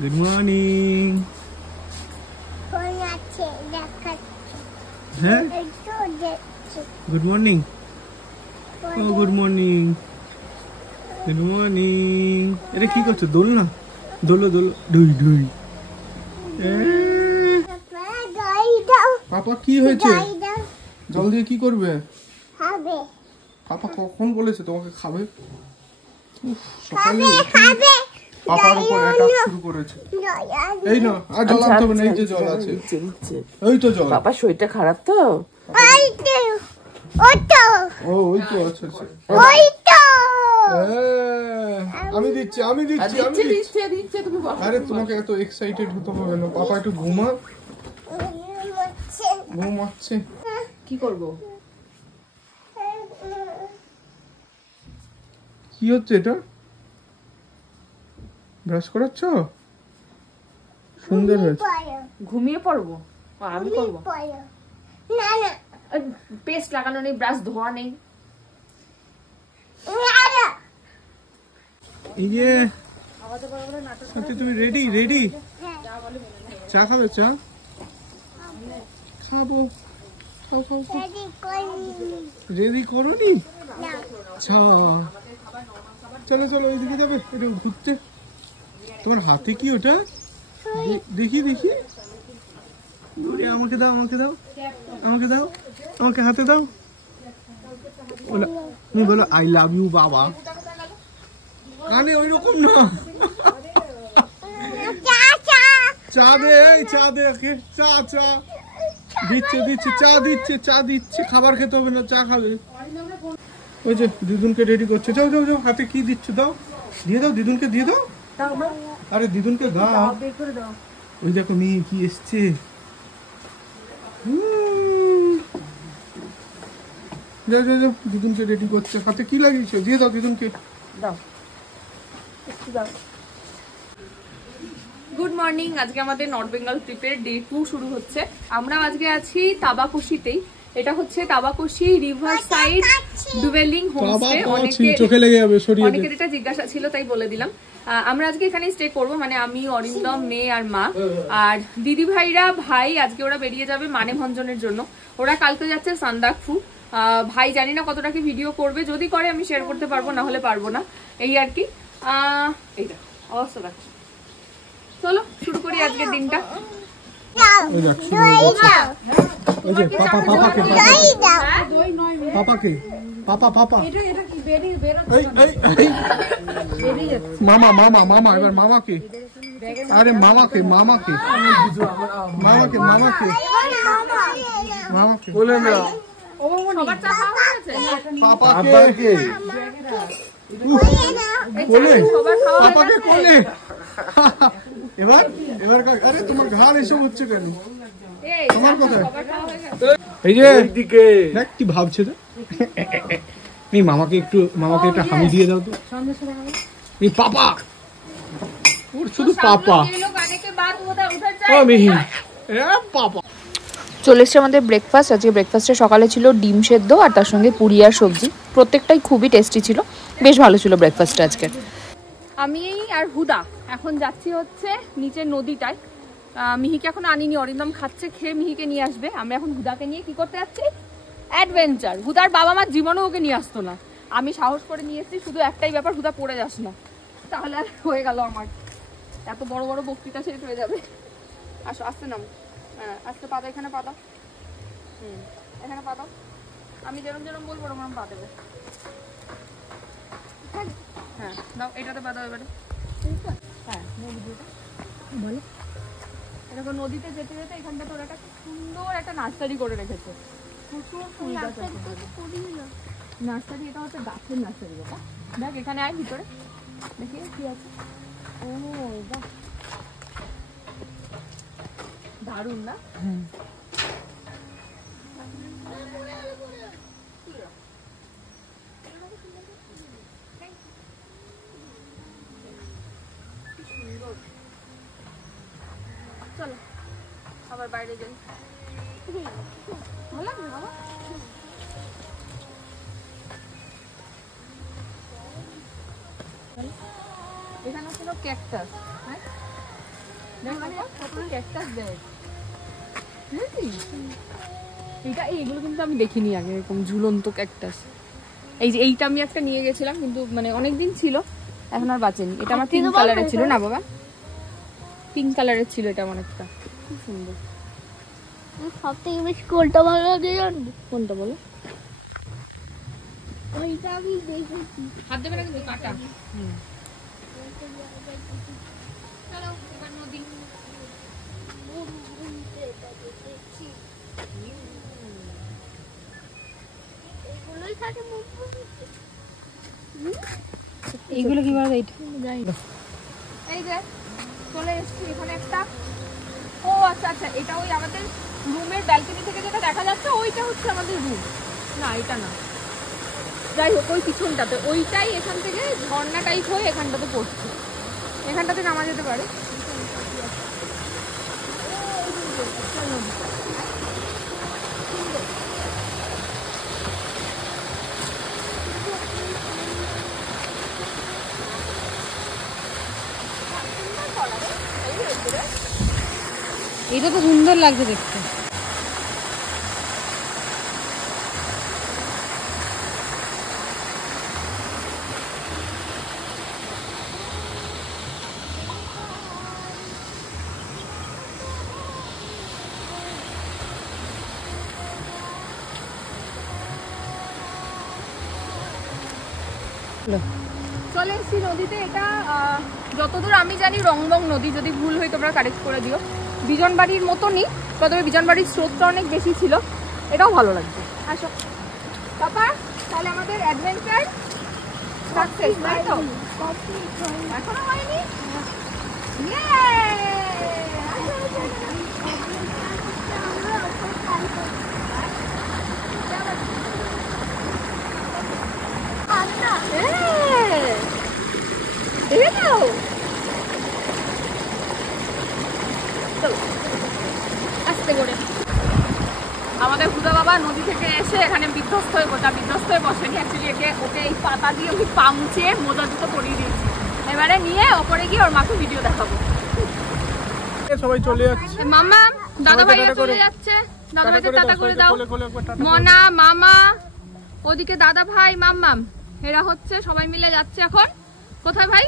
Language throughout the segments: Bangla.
Good morning. হ্যাঁ গুড মর্নিং। ও গুড মর্নিং, গুড মর্নিং। এটা কি করছো? দোল না, দোলো দোলো, দুই দুই। পাপা কি হয়েছে? জল দিয়ে কি করবে? পাপা কখন বলেছে তোমাকে খাবে? পাপার উপর অ্যাটাক শুরু করেছে। এই না, আর জল আনতে হবে না, এই যে জল আছে, ওই তো জল। পাপার শরীরটা খারাপ তো, ও ওই তো, আচ্ছা আচ্ছা, আমি দিচ্ছি আমি দিচ্ছি আমি দিচ্ছি। আরে তোমাকে এত এক্সাইটেড হতে হবে না, পাপা একটু ঘুমাচ্ছে। কি করব? কি হচ্ছে এটা? ব্রাশ করাচ্ছ? সুন্দর হয়েছে। ঘুমিয়ে পড়বো? আমি করবো না, না পেস্ট লাগানো নেই, ব্রাশ ধোয়া নেই। এই যে তুমি রেডি রেডি? চা খাবে? চা খাবো, খাও খাও। রেডি করোনি? আচ্ছা চলো চলো, ওইদিকে যাবে এটা ঘুরতে। তোমার হাতে কি ওটা? দেখি দেখি। আমাকে দাও, আমাকে দাও, আমাকে দাও, আমাকে হাতে দাও। তুমি বলো আই লাভ ইউ বাবা। কানে ওই রকম না। চা দে, চা দে, চা চা দিচ্ছে দিচ্ছে, চা দিচ্ছে, চা দিচ্ছে। খাবার খেতে হবে না, চা খাবে। ওই যে দিদুনকে রেডি করছে। যাও যাও যাও, হাতে কি দিচ্ছ দাও, দিয়ে দাও, দিদুনকে দিয়ে দাও। আরে দিদুনকে দাও। ওই দেখো মেয়ে কি এসছে। যাও যাও যাও, দিদুনকে রেডি করছে। হাতে কি লাগিয়েছে? দিয়ে দাও দিদুনকে, দাও। Good morning. আজকে আমাদের নর্থ বেঙ্গল ট্রিপের ডে 2 শুরু হচ্ছে। আমরা আজকে আছি তাবাকুশিতেই। এটা হচ্ছে Tabakushi river side duelling homestay. অনেকের এটা জিজ্ঞাসা ছিল, তাই বলে দিলাম। আমরা আজকে এখানে স্টে করব, মানে আমি, অরিন্দম, মেয়ে আর মা। আর দিদি ভাইরা ভাই আজকে ওরা বেরিয়ে যাবে মানেভঞ্জনের জন্য। ওরা কালকে যাচ্ছে সান্দাকফু। ভাই জানি না কতটা কি ভিডিও করবে, যদি করে আমি শেয়ার করতে পারবো, না হলে পারবো না, এই আর কি। এইটা অবস্থা দেখ। চলো শুরু করি আজকের দিনটা। মামা মামা মামা, এবার মামাকে। আরে মামাকে মামাকে মামাকে মামাকে মামাকে বলে না, পাপাকে কোলে, পাপাকে কোলে। এবার এবার আরে তোমার ঘাড় এসব হচ্ছে কেন? তোমার কথা এই যে দিকে দেখ কি ভাবছে রে। এই মামাকে একটু একটা হামি দিয়ে দাও তো। এই পাপা, ওর শুধু পাপা। ও মিহি, এ পাপা। চলে এসছে আমাদের ব্রেকফাস্ট। আজকে ব্রেকফাস্টে সকালে ছিল ডিম সেদ্ধ আর তার সঙ্গে পুরি আর সবজি। প্রত্যেকটাই খুবই টেস্টি ছিল, বেশ ভালো ছিল ব্রেকফাস্টটা আজকে। আমি আর হুদা এখন যাচ্ছি হচ্ছে নিচের নদীটায়। মিহিকে এখন আনিনি, অরিন্দম খাচ্ছে, খেয়ে মিহিকে নিয়ে আসবে। আমরা এখন হুদাকে নিয়ে কি করতে যাচ্ছি? অ্যাডভেঞ্চার। হুদার বাবা মার জীবনেও ওকে নিয়ে আসতো না, আমি সাহস করে নিয়ে এসেছি। শুধু একটাই ব্যাপার, হুদা পড়ে যাস না, তাহলে আর হয়ে গেল আমার। এত বড় বড় বক্তৃতা শেষ হয়ে যাবে। আসো, আসতে নাম। হ্যাঁ আস্তে পা দাও, এখানে পা দাও। এখানে পা দাও। আমি যেরকম যেরকম বলবো ওরকম পা দেবে। হ্যাঁ দাও, এটাতে পা দাও এবারে। হ্যাঁ বলো। এরকম নদীতে যেতে যেতে এখানটা তোর একটা সুন্দর একটা নার্সারি করে রেখেছে। নার্সারি, এটা হচ্ছে গাছের নার্সারি। এটা দেখ, এখানে আয় ভিতরে, দেখি কি আছে। ও বাহ, দারুণ না? চলো আবার বাইরে যাই। ভালো লাগবে বাবা? এখানে ছিল ক্যাকটাস। হ্যাঁ ক্যাকটাস দেয় এইটা, এইগুলো কিন্তু আমি দেখিনি আগে এরকম ঝুলন্ত ক্যাকটাস। এই যে এইটা আমি একটা নিয়ে গেছিলাম, কিন্তু মানে অনেকদিন ছিল, এখন আর বাঁচেনি। এটা আমার পিঙ্ক কালারের ছিল না বাবা, পিঙ্ক কালারের ছিল এটা আমার একটা, খুব সুন্দর। সব থেকে বেশি কোনটা ভালো লাগে জানবো? কোনটা বলো? ওইটা আমি দেখেছি। হাত দেবে না কিন্তু, কাটা। চলো এবার নদী। এইগুলো কি বলে? এই যে চলে এসছি এখানে একটা। ও আচ্ছা আচ্ছা, এটা ওই আমাদের রুমের ব্যালকনি থেকে যেটা দেখা যাচ্ছে ওইটা হচ্ছে আমাদের রুম। না এটা না, যাই হোক ওই পিছনটাতে ওইটাই, এখান থেকে ঝর্ণা টাইপ হয়ে এখানটাতে পড়ছে, এখানটাতে নামা যেতে পারে। এটা তো সুন্দর লাগছে দেখতে। চলে এসছি নদীতে। এটা যতদূর আমি জানি রংবং নদী, যদি ভুল হয় তোমরা কারেক্ট করে দিও। বিজনবাড়ির মতনই, তবে বিজনবাড়ির স্রোতটা অনেক বেশি ছিল। এটাও ভালো লাগছে। আসো পাপা, তাহলে আমাদের অ্যাডভেঞ্চার সাকসেস, তাই তো? এখনো হয়নি? আস্তে করে আমাদের হুদা বাবা নদী থেকে এসে এখানে বিধ্বস্ত হয়ে বসেনি, অ্যাকচুয়ালি ওকে এই পাতা দিয়ে আমি পামচে মোজা দুটো পরিয়ে দিয়েছি। এবারে নিয়ে ওপরে গিয়ে ওর মাকে ভিডিও দেখাবো। সবাই চলে যাচ্ছে, মামা দাদা ভাইয়া চলে যাচ্ছে, দাদা ভাইকে টাটা করে দাও। মনা মামা ওদিকে দাদা ভাই মাম্মাম এরা হচ্ছে সবাই মিলে যাচ্ছে এখন। কোথায় ভাই?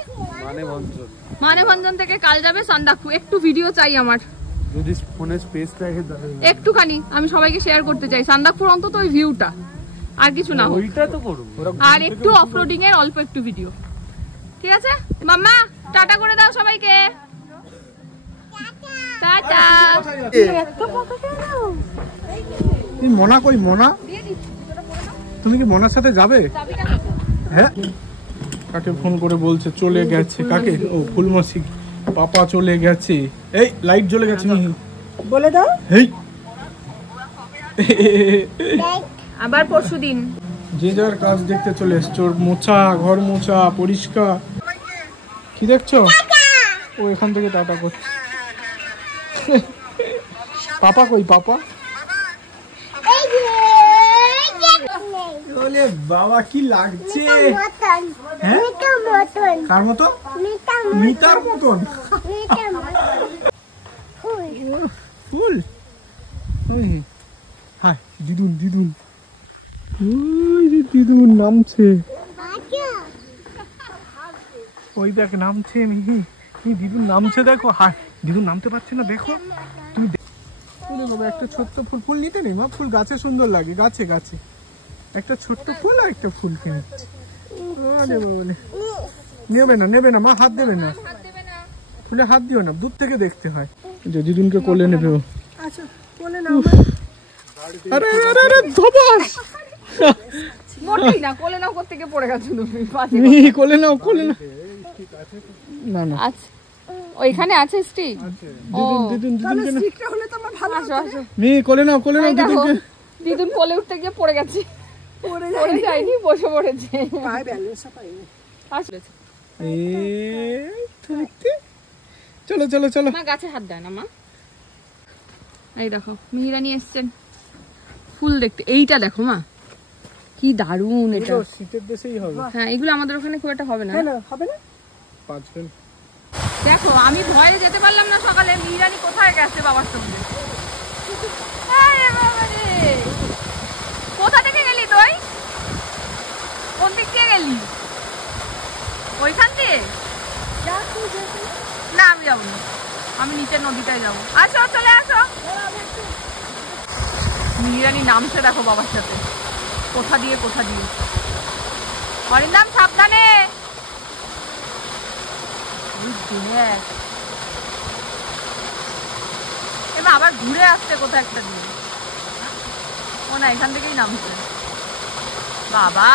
মানেভঞ্জন থেকে কাল যাবে সান্দাকফু। একটু ভিডিও চাই আমার, যদি ফোনে স্পেস থাকে একটুখানি আমি সবাইকে শেয়ার করতে চাই সান্দাকফুর অন্তত ওই ভিউটা, আর কিছু না হোক, ওইটা তো করব। আর একটু অফরোডিং এর অল্প একটু ভিডিও। ঠিক আছে মাম্মা, টাটা করে দাও সবাইকে। টাটা। এই মনা কই? মনা তুমি কি মনার সাথে যাবে? হ্যাঁ, কাকে ফোন করে বলছে চলে গেছে? কাকে? ও ফুলমাসি পাপা চলে গেছে। এই লাইট জ্বলে গেছে বলে দাও। এই আবার পরশুদিন যে যার কাজ দেখতে চলে এসছো, মোছা, ঘর মোছা, পরিষ্কার। কি দেখছো? ও এখান থেকে টাটা করছে। পাপা কই? পাপা বলে বাবা কি লাগছে? হ্যাঁ কার মতো? মিতার মতন ফুল। হ্যাঁ দিদুন, দিদুন ওই যে দিদুন নামছে, ওই দেখ নামছে। মিহি দিদুন নামছে, দেখো। হ্যাঁ দিদুন নামতে পারছে না, দেখো তুমি। একটা ছোট্ট ফুল, ফুল নিতে নেই মা, ফুল গাছে সুন্দর লাগে, গাছে গাছে একটা ছোট্ট ফুল আর একটা ফুল কিনে বলে নেবে না, নেবে না মা, হাত দেবে না, ফুলে হাত দিও না, দূর থেকে দেখতে হয়। যে দিদুনকে কোলে নেবে ও। আচ্ছা কোলে নাও। আরে আরে আরে ধবাস, মোটেই না, কোলে নাও করতে গিয়ে পড়ে গেছো তুমি। কোলে নাও, কোলে নাও। না না আচ্ছা ওইখানে আছে স্টিক। দিদুন দিদুন দিদুন স্টিকটা হলে তো আমার ভালো হতো। মি কোলে নাও, কোলে নাও দিদুনকে। দিদুন কোলে উঠতে গিয়ে পড়ে গেছে, পড়ে যায়নি, বসে পড়েছে, পায়ে ব্যালেন্সটা পাইনি। আসলে চলো চলো চলো। মা গাছে হাত দেয় না মা। এই দেখো মিহিরা নিয়ে এসছেন ফুল দেখতে। এইটা দেখো মা কি দারুন, এটা শীতের দেশেই হবে। হ্যাঁ এগুলো আমাদের ওখানে খুব একটা হবে না। হবে না, দেখো আমি ভয়ে যেতে পারলাম না সকালে, মিহিরানি কোথায় গেছে বাবার সঙ্গে। কোথা থেকে গেলি তুই? কোন দিক দিয়ে গেলি? ওইখান দিয়ে? না আমি যাবো না, আমি নিচের নদীটায় যাবো। আসো চলে আসো। মিহিরানি নামছে দেখো বাবার সাথে, কোথা দিয়ে কোথা দিয়ে। অরিন্দম সাবধানে। এবার আবার ঘুরে আসছে কোথাও একটা দিয়ে। ও না, এখান থেকেই নামছে। বাবা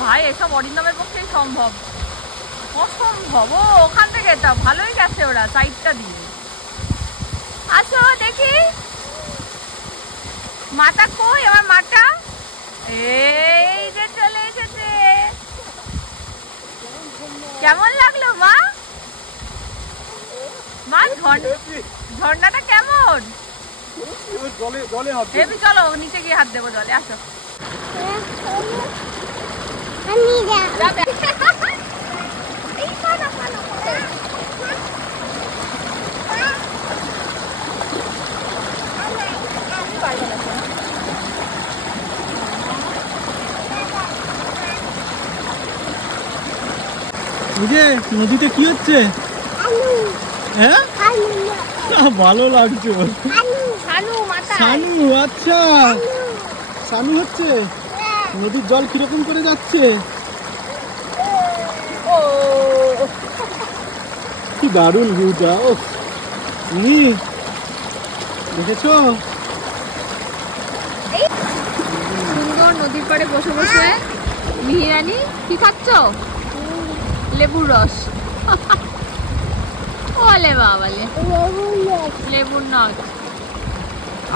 ভাই, এসব অরিন্দমের পক্ষেই সম্ভব, অসম্ভব। ও ওখান থেকে এটা ভালোই গেছে ওরা সাইডটা দিয়ে। আসো দেখি মাটা কই, আমার মাটা এই যে চলে এসেছে। কেমন লাগলো মা? মা ঝর্ণাটা কেমন? চলো নিচে গিয়ে হাত দেবো জলে। আসো নদীতে কি হচ্ছে? হ্যাঁ ভালো লাগছে। সানু, আচ্ছা সানু হচ্ছে। নদীর জল কিরকম করে যাচ্ছে? কি দারুণ ভিউটা। ও দেখেছো? সুন্দর নদীর পাড়ে বসে বসে মিহিরানি কি খাচ্ছ? লেবুর রস। ওলে বাবালে, লেবুর নস।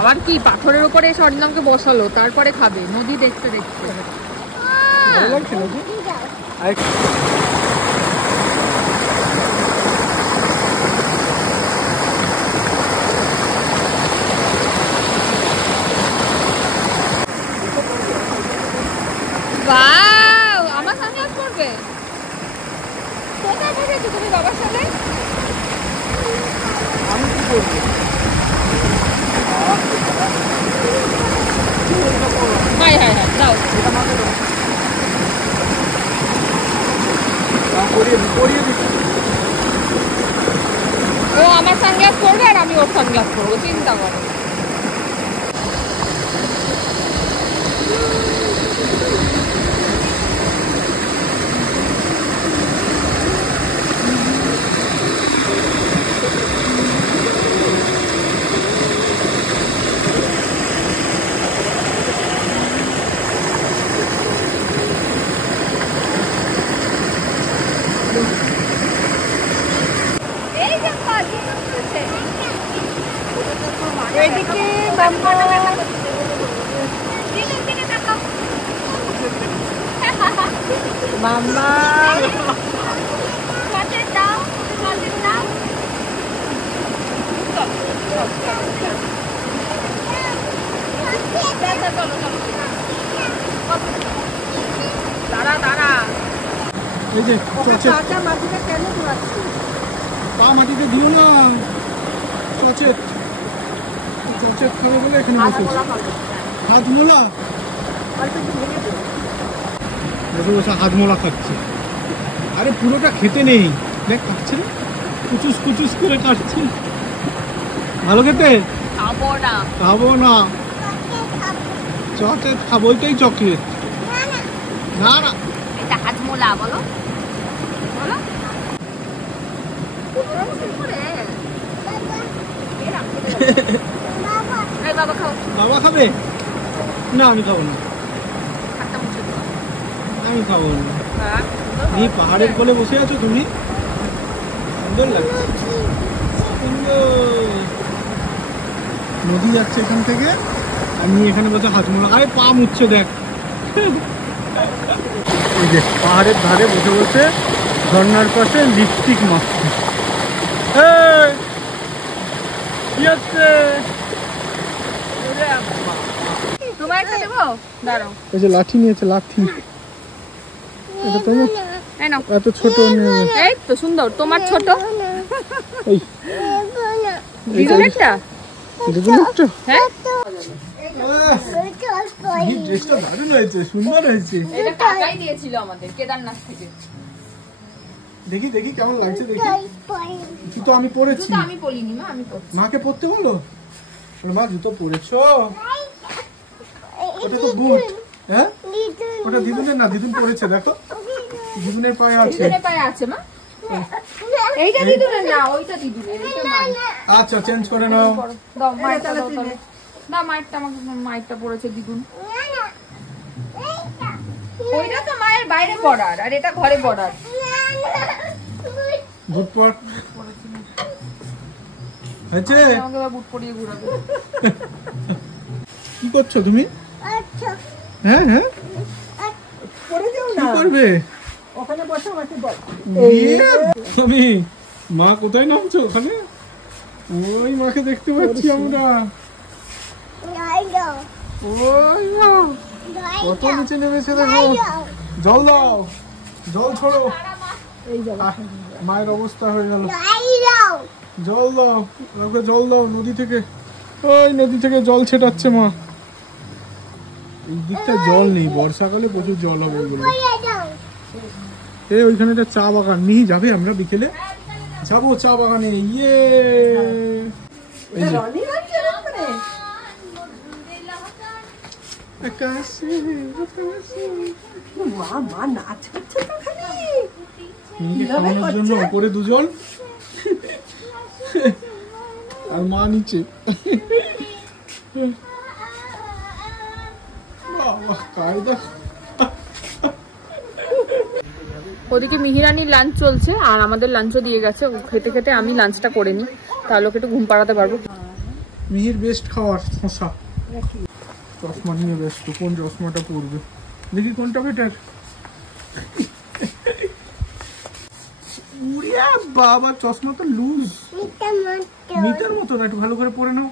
আবার কি পাথরের উপরে এসে অরিন্দমকে বসালো, তারপরে খাবে নদী দেখতে দেখতে। বাহ, আমার সানগ্লাস পরবে? কোথায় বসেছো তুমি বাবার সাথে? আমি কি করবো? হাই হাই হাই, দাও। ও আমার সানগ্লাস পরবে আর আমি ওর সানগ্লাস পরবো, চিন্তা করো। মাম্মা দাঁড়া দাঁড়া। এই যে মাটিটা কেন ধোয়াচ্ছি? পা মাটিতে দিও না, চচেত খাবে বলে এখানে বসেছি। হাত মোলা বসে বসে হাত মোলা খাচ্ছে। আরে পুরোটা খেতে নেই, দেখ কাটছে না, কুচুস কুচুস করে কাটছে। ভালো খেতে? খাবো না। চকলেট খাবো, ওইটাই চকলেট। না না, এটা হাজমোলা বলো বলো। বাবা খাবে না? আমি খাবো না, আমি খাবো না। এই পাহাড়ের কোলে বসে আছো তুমি, সুন্দর লাগছে। নদী যাচ্ছে এখান থেকে, আমি এখানে বসে হাজমোলা। আরে পা মুচ্ছে দেখ। এই যে পাহাড়ের ধারে বসে বসে ঝর্ণার পাশে লিপস্টিক মাখছে। কি হচ্ছে? তোমার একটা দেবো, দাঁড়াও। এই যে লাঠি নিয়েছে, লাঠি। এটা তোমার এই নাও এত ছোট এই তো সুন্দর তোমার ছোট এই দিদুনেরটা দিদুনেরটা হ্যাঁ এই ড্রেসটা দারুণ হয়েছে সুন্দর হয়েছে এটা কাকাই দিয়েছিল আমাদের কেদারনাথ থেকে দেখি দেখি কেমন লাগছে দেখি জুতো আমি পরেছি জুতো আমি পরিনি মা আমি পরছি মাকে পরতে বলো মা জুতো পরেছো ওটা তো বুট হ্যাঁ ওটা দিদুনের না দিদুন পরেছে দেখো দিদুনের পায়ে আছে দিদুনের পায়ে আছে মা এইটা দিদুনের না ওইটা দিদুনের এটা মাই আচ্ছা চেঞ্জ করে নাও দাও মাইরটা দাও তাহলে না মাইরটা আমাকে মাইরটা পড়েছে দিদুন ওইটা তো মায়ের বাইরে পড়ার আর এটা ঘরে পড়ার বুট পর হয়েছে আমাকে আবার বুট পরিয়ে ঘোরাবে কি করছো তুমি হ্যাঁ হ্যাঁ পড়ে যাও কি না করবে ওখানে বসে আমাকে বল আমি মা কোথায় নামছো ওখানে ওই মাকে দেখতে পাচ্ছি আমরা ওই মা কত নিচে নেমেছে দেখো জল দাও জল ছড়ো মায়ের অবস্থা হয়ে গেল জল দাও ওকে জল দাও নদী থেকে ওই নদী থেকে জল ছেটাচ্ছে মা এই দিকটা জল নেই বর্ষাকালে প্রচুর জল হবে ওগুলো ওইখানে একটা চা বাগান নিয়ে যাবে আমরা বিকেলে যাবো চা বাগানে ইয়ে খাওয়ানোর জন্য উপরে দুজন আর মা নিচে কায়দা ওদিকে মিহিরানির লাঞ্চ চলছে আর আমাদের লাঞ্চও দিয়ে গেছে খেতে খেতে আমি লাঞ্চটা করে নিই তাহলে ওকে একটু ঘুম পাড়াতে পারবো মিহির বেস্ট খাওয়ার শশা চশমা নিয়ে ব্যস্ত কোন চশমাটা পরবে দেখি কোনটা বেটার বাবা চশমা তো লুজ মিটার মতো না একটু ভালো করে পরে নাও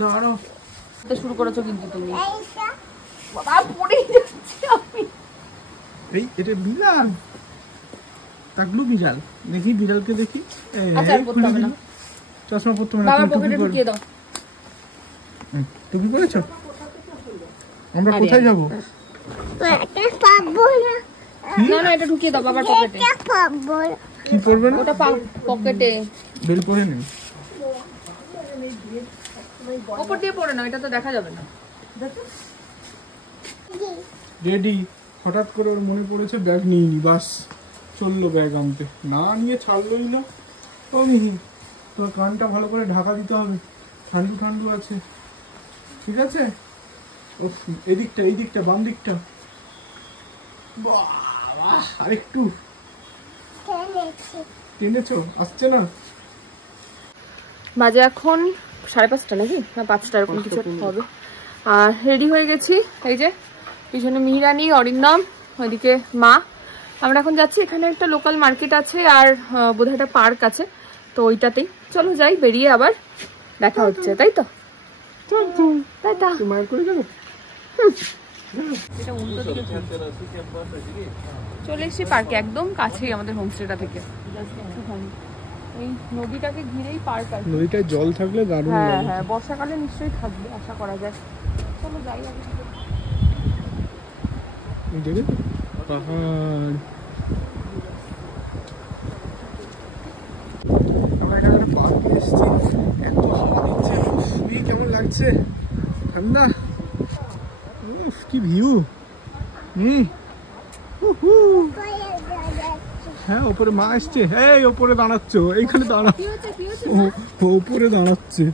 দাঁড়াও শুরু করেছো কিন্তু তুমি বাবা পড়ে যাচ্ছি আমি এই এটা বিড়াল তাকলু বিড়াল দেখি বিড়ালকে দেখি আচ্ছা পড়তে হবে না চশমা পরতে হবে না বাবা পকেটে ঢুকিয়ে দাও টুপি পরেছো আমরা কোথায় যাব না না এটা ঢুকিয়ে দাও বাবার পকেটে কি পরবে না ওটা পকেটে বেল পরে নেই উপর দিয়ে পড়ে না এটা তো দেখা যাবে না রেডি হঠাৎ করে ওর মনে পড়েছে ব্যাগ নিইনি বাস চললো ব্যাগ আনতে না নিয়ে ছাড়লোই না ও মিহি তোর কানটা ভালো করে ঢাকা দিতে হবে ঠান্ডু ঠান্ডু আছে ঠিক আছে ও এই দিকটা বাম দিকটা আরেকটু টেনেছো আসছে না বাজে এখন 5:30 নাকি না 5টা এরকম কিছু হবে আর রেডি হয়ে গেছি এই যে পিছনে মিহিরানি অরিন্দম ওইদিকে মা আমরা এখন যাচ্ছি এখানে একটা লোকাল মার্কেট আছে আর বোধহয় একটা পার্ক আছে তো ওইটাতেই চলো যাই বেরিয়ে আবার দেখা হচ্ছে তাই তো চলে এসছি পার্কে একদম কাছেই আমাদের হোমস্টেটা থেকে এই নদীটাকে ঘিরেই পার্ক আছে নদীটায় জল থাকলে দারুণ লাগে হ্যাঁ হ্যাঁ বর্ষাকালে নিশ্চয়ই থাকবে আশা করা যায় চলো যাই আগে দেখে পাহাড় আমরা এখানে একটা পার্কে এসেছি এত হাওয়া দিচ্ছে কেমন লাগছে ঠান্ডা কি ভিউ হ্যাঁ ওপরে মা এসছে এই ওপরে দাঁড়াচ্ছ এইখানে দাঁড়া ওপরে দাঁড়াচ্ছে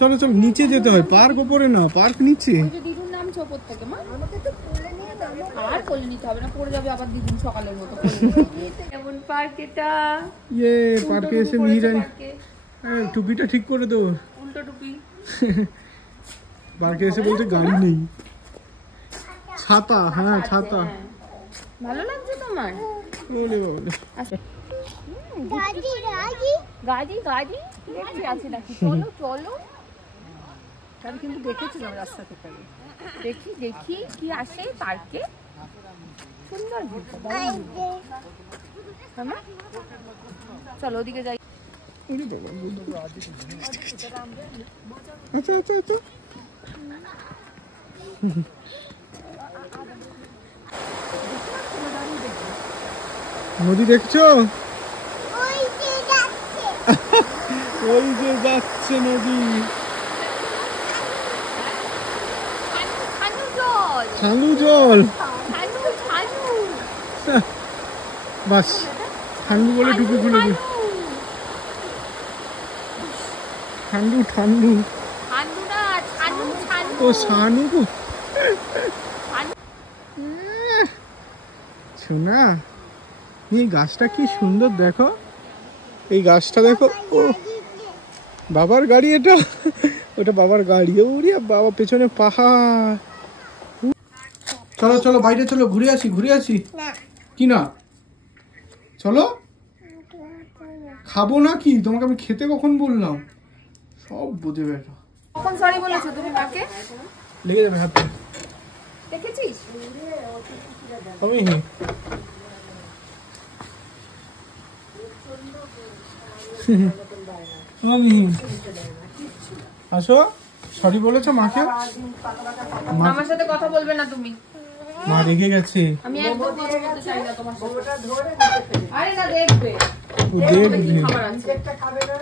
চলো চলো নিচে যেতে হয় পার্ক ওপরে না পার্ক নিচে আর কোলে নিতে হবে না পড়ে যাবে আবার দিদিন সকালের মতো কেমন পার্ক এটা ইয়ে পার্কে এসে মিহিরানি টুপিটা ঠিক করে দেবো উল্টো টুপি পার্কে এসে বলতে গাড়ি নেই ছাতা হ্যাঁ ছাতা ভালো লাগছে তোমার বলে বলে গাড়ি গাড়ি দেখি আছে নাকি চলো চলো আমি কিন্তু দেখেছিলাম রাস্তা থেকে দেখি দেখি কি আসে পার্কে। সুন্দর চলো ওদিকে যাই। আচ্ছা আচ্ছা আচ্ছা নদী দেখছো? ওই যে যাচ্ছে নদী। ছানু জল বাস ঠান্ডু বলে ঢুকে খুলে দে। ঠান্ডু ঠান্ডু ও সানু শোনা এই গাছটা কি সুন্দর দেখো। এই গাছটা দেখো। ও বাবার গাড়ি এটা। ওটা বাবার গাড়ি। ওরে বাবা পেছনে পাহাড়। চলো চলো বাইরে চলো ঘুরে আসি ঘুরে আসি। কি না চলো খাবো না কি তোমাকে আমি খেতে কখন বললাম? সব বুঝে বেটা। কখন সরি বলেছো তুমি মাকে? লেগে যাবে হাতে। দেখেছিস আমি আসো সরি বলেছো মাকে? আমার সাথে কথা বলবে না তুমি। মা রেগে গেছে। আমি একদম কথা বলতে চাই না তোমার সাথে। আরে না দেখবে ও দেখবে।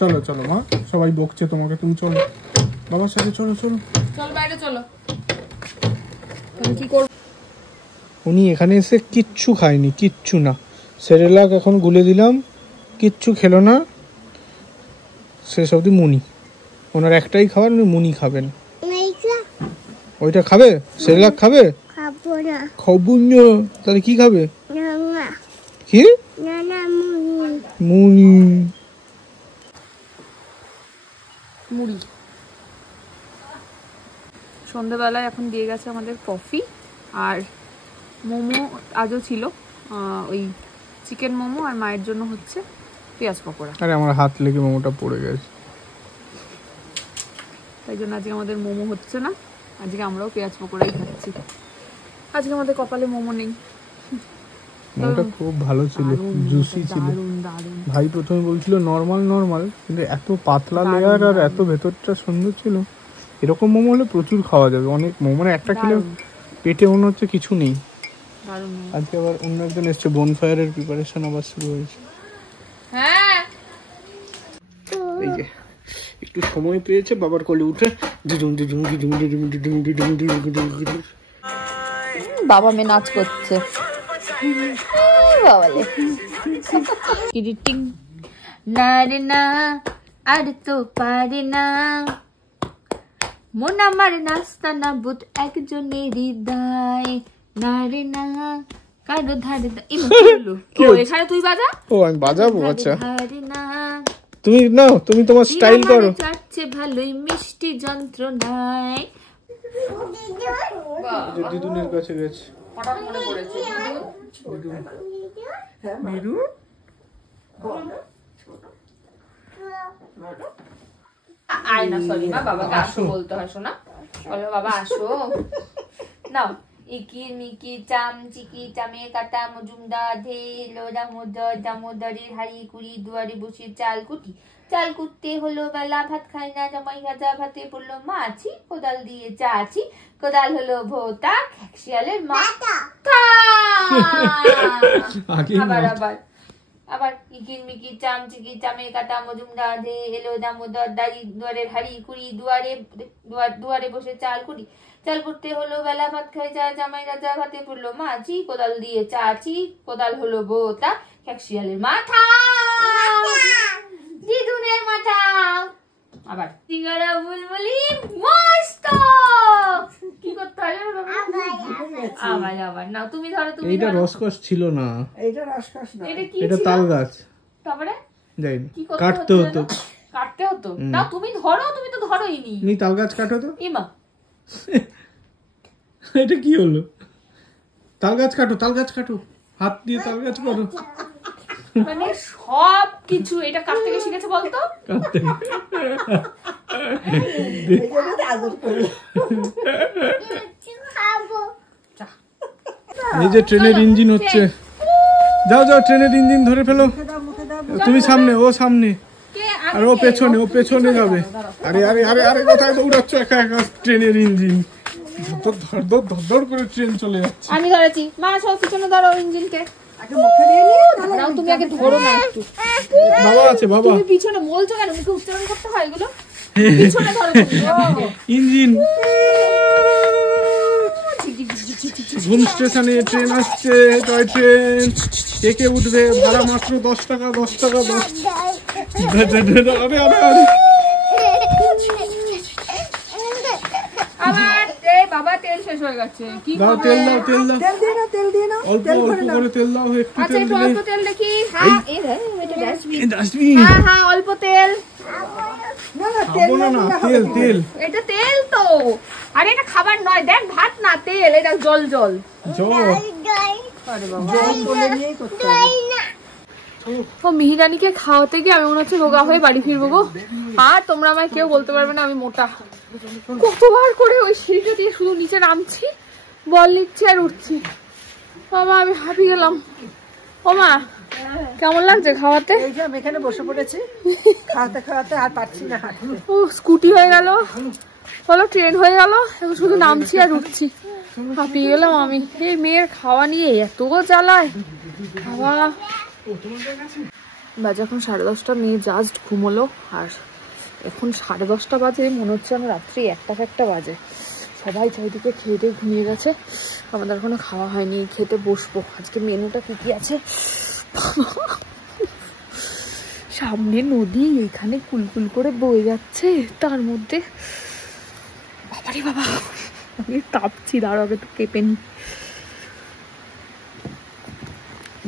চলো চলো মা সবাই বকছে তোমাকে তুমি চলো বাবার সাথে চলো চলো চল বাইরে চলো। আমি কি করব? উনি এখানে এসে কিচ্ছু খায়নি কিচ্ছু না। সেরেলাক এখন গুলে দিলাম কিচ্ছু খেলো না। শেষ অবধি মুনি ওনার একটাই খাবার উনি মুনি খাবেন। ওইটা খাবে? সেরেলাক খাবে? খাবো না। তাহলে কি খাবে? কি? মুনি মুড়ি। সন্ধ্যাবেলায় এখন দিয়ে গেছে আমাদের কফি আর মোমো আজও ছিল। ওই চিকেন মোমো আর মায়ের জন্য হচ্ছে পেঁয়াজ পকোড়া। আরে আমার হাত লেগে মোমোটা পড়ে গেছে তাই জন্য আজকে আমাদের মোমো হচ্ছে না। আজকে আমরাও পেঁয়াজ পকোড়াই খাচ্ছি। আজকে আমাদের কপালে মোমো নেই। মোমোটা খুব ভালো ছিল জুসি ছিল। ভাই প্রথমে বলছিল নরমাল নরমাল কিন্তু এত পাতলা লেয়ার আর এত ভেতরটা সুন্দর ছিল। এরকম মোমো হলে প্রচুর খাওয়া যাবে। অনেক মোমো মানে একটা খেলে পেটে মনে হচ্ছে কিছু নেই। আজকে আবার অন্য একজন এসছে বনফায়ারের প্রিপারেশন আবার শুরু হয়েছে। হ্যাঁ এই যে একটু সময় পেয়েছে বাবার কোলে উঠে দিদুম দিদুম দিদুম দিদুম দিদুম দিদুম দিদুম দিদুম। বাবা মেয়ে নাচ করছে। বাবালে না রে না আর তো পারে না মন আমার নাস্তা না বুট একজনের হৃদয় না রে না কারো ধারে এখানে তুই বাজা। ও আমি বাজাবো। আচ্ছা ধারে না তুমি নাও তুমি তোমার স্টাইল করো। চাচ্ছে ভালোই মিষ্টি যন্ত্রণায়। দিদুনের কাছে গেছে। হঠাৎ মনে পড়েছে মিরু আয় না সরি মা বাবাকে আসো বলতে হয় শোনা। বলো বাবা আসো নাও। ইকির মিকি চাম চিকি চামে কাটা মজুমদার ধেলো দামোদর দামোদরের হাড়ি কুড়ি দুয়ারে বসে চাল কুটি চাল কুটতে হলো বেলা ভাত খাই না জামাই গাজা ভাতে পড়লো মাছি কোদাল দিয়ে চাচি কোদাল হলো ভোতা শিয়ালের মাথা। আবার আবার আবার ইকির মিকি চাম চিকি চামে কাটা মজুমদার ধে এলো দামোদর দাড়ি দুয়ারের হাড়ি কুড়ি দুয়ারে বসে চাল কুটি চাল করতে হলো বেলা ভাত খাই যা জামাই রাজা ভাতে পড়লো মাছি কোদাল দিয়ে চাচি কোদাল হলো বোতা শিয়ালের মাথা দিদুনের মাথা। আবার সিঙ্গারা বুলবুলি মস্ত কি করতে হয় আবার আবার না তুমি ধরো। তুমি এইটা রসকস ছিল না। এইটা রসকস না এটা তাল গাছ। তারপরে যাইনি কি কাটতে হতো কাটতে হতো না। তুমি ধরো তুমি তো ধরোই নি। তুমি তাল গাছ কাটো তো। ইমা এটা কি হলো? তাল গাছ কাটো হাত দিয়ে তাল গাছ করো। মানে সব কিছু। এটা কার থেকে শিখেছে বলতো? এই যে ট্রেনের ইঞ্জিন হচ্ছে, যাও যাও ট্রেনের ইঞ্জিন ধরে ফেলো। তুমি সামনে, ও সামনে, আর ও পেছনে, ও পেছনে যাবে। আরে আরে আরে আরে কোথায় দৌড়াচ্ছ একা একা? ট্রেনের ইঞ্জিন ধর করে ট্রেন চলে যাচ্ছে। আমি ধরেছি। মা সব পিছনে ধরো ইঞ্জিনকে। তুমি আগে ধরো না একটু। বাবা আছে, বাবা। তুমি পিছনে বলছো কেন? মুখে উচ্চারণ করতে হয় এগুলো। পিছনে ধরো ইঞ্জিন। ঘুম স্টেশনে ট্রেন আসছে, টয় ট্রেন। কে উঠবে? ভাড়া মাত্র 10 টাকা, 10 টাকা, 10। আরে আরে আরে বাবা তেল শেষ হয়ে গেছে। কি দাও, তেল দাও, তেল দাও, তেল দিয়ে নাও, অল্প অল্প করে তেল দাও, একটু আচ্ছা তেল একটু দিলে। অল্প তেল দেখি। হ্যাঁ এই রে এটা ডাস্টবিন। ডাস্টবিন। হ্যাঁ হ্যাঁ অল্প তেল। না না তেল খাবো না, তেল তেল। এটা তেল তো। আরে এটা খাবার নয়, দেখ ভাত না তেল, এটা জল জল জল। আরে বাবা জল তুলে নিয়েই করতে হবে। ও মিহিরানিকে খাওয়াতে গিয়ে আমি মনে হচ্ছে রোগা হয়ে বাড়ি ফিরবো গো। আর তোমরা আমায় কেউ বলতে পারবে না আমি মোটা। কতবার করে ওই সিঁড়িটা দিয়ে শুধু নিচে নামছি, বল নিচ্ছি আর উঠছি। বাবা আমি হাঁপিয়ে গেলাম। ও মা কেমন লাগছে খাওয়াতে? এই যে আমি এখানে বসে পড়েছি, খাওয়াতে খাওয়াতে আর পারছি না হাঁটতে। ও স্কুটি হয়ে গেল, বলো ট্রেন হয়ে গেল, এখন শুধু নামছি আর উঠছি। হাঁপিয়ে গেলাম আমি। এই মেয়ের খাওয়া নিয়ে এত জ্বালায় বাবা। বাজে এখন 10:30, মেয়ে জাস্ট ঘুমোলো। আর এখন 10:30 বাজে, মনে হচ্ছে আমি রাত্রি 1টা বাজে। সবাই চারিদিকে খেয়ে দিয়ে ঘুমিয়ে গেছে, আমাদের এখনো খাওয়া হয়নি। খেতে বসবো। আজকে মেনুটা কি কি আছে? সামনে নদী, এখানে কুলকুল করে বয়ে যাচ্ছে, তার মধ্যে বাবারে বাবা আমি কাঁপছি। দাঁড়াও আগে তো কেঁপে নি।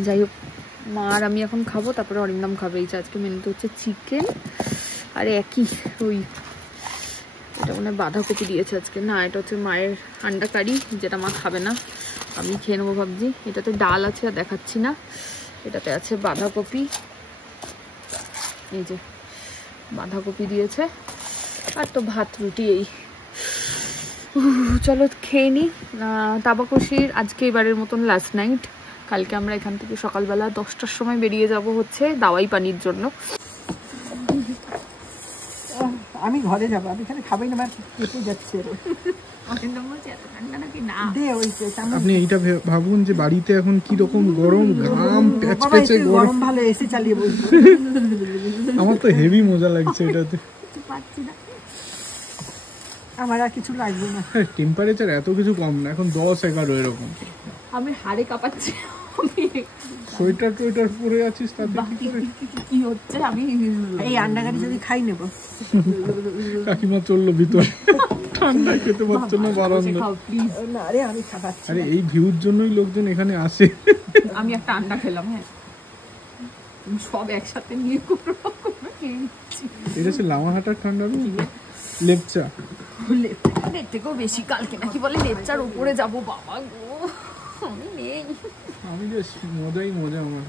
যাই হোক, মা আর আমি এখন খাবো, তারপরে অরিন্দম খাবে। এই যে আজকে মেনুতে হচ্ছে চিকেন আর একই ওই এটা মানে বাঁধাকপি দিয়েছে আজকে। না এটা হচ্ছে মায়ের আন্ডা কারি, যেটা মা খাবে না, আমি খেয়ে নেবো ভাবছি। এটাতে ডাল আছে আর দেখাচ্ছি না। এটাতে আছে বাঁধাকপি, এই যে বাঁধাকপি দিয়েছে, আর তো ভাত রুটি। এই চলো খেয়ে নি। তাবাকশির আজকে এবারের মতন লাস্ট নাইট। কালকে আমরা এখান থেকে সকালবেলা 10টার সময় বেরিয়ে যাব হচ্ছে দাওয়াই পানির জন্য। আমি ঘরে যাবো, আমি এখানে খাবাই না, কেটে যাচ্ছে। আপনি এইটা ভাবুন যে বাড়িতে এখন কি রকম গরম, ঘাম প্যাচপ্যাচে গরম। ভালো এসি চালিয়ে বলছি। আমার তো হেভি মজা লাগছে এটাতে। আমার আর কিছু লাগবে না। টেম্পারেচার এত কিছু কম না, এখন 10-11 এরকম। আমি হাড়ে কাঁপাচ্ছি। সোয়েটার টোয়েটার পরে আছিস, তাতে কি হচ্ছে? আমি এই আন্ডা কারি যদি খাই নেব। কাকিমা চললো ভিতরে, ঠান্ডায় খেতে পারছো না বারান্দা। না রে আমি খাচ্ছি। আরে এই ভিউর জন্যই লোকজন এখানে আসে। আমি একটা আন্ডা খেলাম, হ্যাঁ সব একসাথে নিয়ে কোনো রকমে খেয়ে নিচ্ছি। এটা হচ্ছে লামাহাটার ঠান্ডা, লেপচা। এর থেকেও বেশি। কালকে নাকি বলে লেপচার উপরে যাবো। বাবা গো আমি নেই। আমি যে মজাই মজা আমার,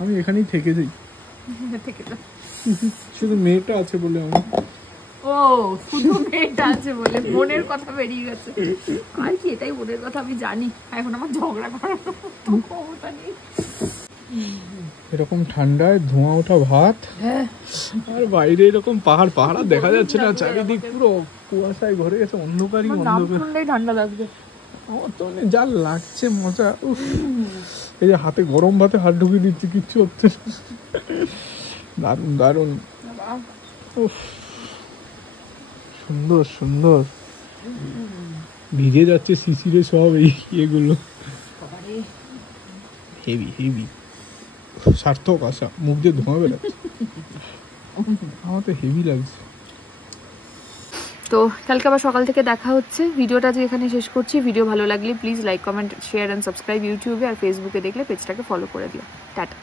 আমি এখানেই থেকে যাই। শুধু মেয়েটা আছে বলে আমার। ও শুধু মেয়েটা আছে বলে মনের কথা বেরিয়ে গেছে। আর কি এটাই মনের কথা আমি জানি। এখন আমার ঝগড়া করার ক্ষমতা নেই। এরকম ঠান্ডায় ধোঁয়া ওঠা ভাত, আর বাইরে এরকম পাহাড় পাহাড় দেখা যাচ্ছে না, চারিদিক পুরো কুয়াশায় ভরে গেছে, অন্ধকারই অন্ধকার। ঠান্ডা লাগছে আমার তো যা লাগছে মজা। এই যে হাতে গরম ভাতে হাত ঢুকিয়ে দিচ্ছি, কিচ্ছু হচ্ছে না। দারুণ দারুণ, সুন্দর সুন্দর। ভিজে যাচ্ছে শিশিরে সব এই এগুলো, হেভি হেভি। সার্থক আশা, মুখ দিয়ে ধোঁয়া বেরোচ্ছে। আমার তো হেভি লাগছে। তো কালকে আবার সকাল থেকে দেখা হচ্ছে। ভিডিওটা আজকে এখানে শেষ করছি। ভিডিও ভালো লাগলে please like, comment, share and subscribe ইউটিউবে, আর ফেসবুকে দেখলে পেজটাকে ফলো করে দিও। টাটা।